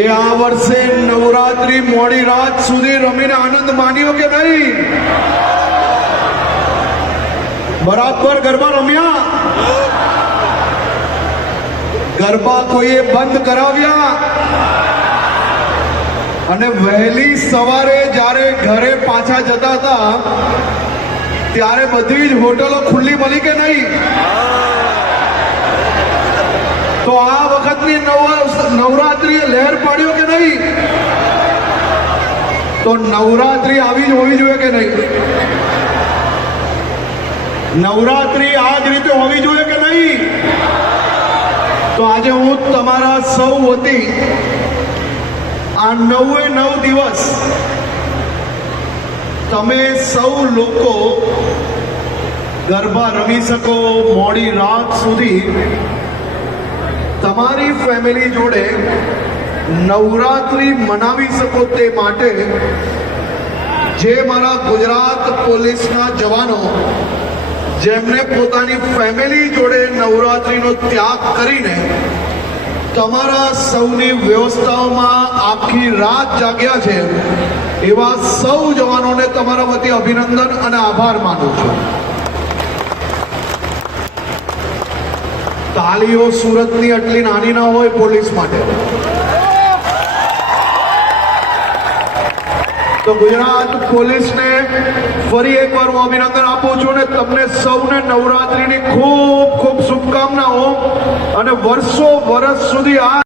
એ આ વર્ષે નવરાત્રી મોડી રાત સુધી રમીને આનંદ માન્યો કે નહીં? બરાબર ગરબા રમ્યા? ગરબા કોઈએ બંધ કરાવ્યા? અને વહેલી સવારે જ્યારે ઘરે પાછા જતા હતા ત્યારે બધી જ હોટલો ખુલ્લી મળી કે નહીં? તો આ વખતની નવરાત્રીએ લહેર પાડ્યો કે નહીં? તો નવરાત્રી આવી જ હોવી જોઈએ કે નહીં? નવરાત્રી આ જ રીતે હોવી જોઈએ કે નહીં? તો આજે હું તમારા સૌ વતી આ 9 દિવસ તમે સૌ લોકો ગરબા રમી શકો, મોડી રાત સુધી તમારી ફેમિલી જોડે નવરાત્રી મનાવી શકો તે માટે જે મારા ગુજરાત પોલીસના જવાનો જેમને પોતાની ફેમિલી જોડે નવરાત્રીનો ત્યાગ કરીને તમારા સૌની વ્યવસ્થાઓમાં આખી રાત જાગ્યા છે, એવા સૌ જવાનોને તમારા વતી અભિનંદન અને આભાર માનું છું. તાલીઓ સુરતની આટલી નાની ના હોય પોલીસ માટે. તો ગુજરાત પોલીસને ફરી એકવાર હું અભિનંદન આપું છું અને તમને સૌને નવરાત્રીની ખૂબ ખૂબ શુભકામનાઓ અને વર્ષો વર્ષ સુધી આ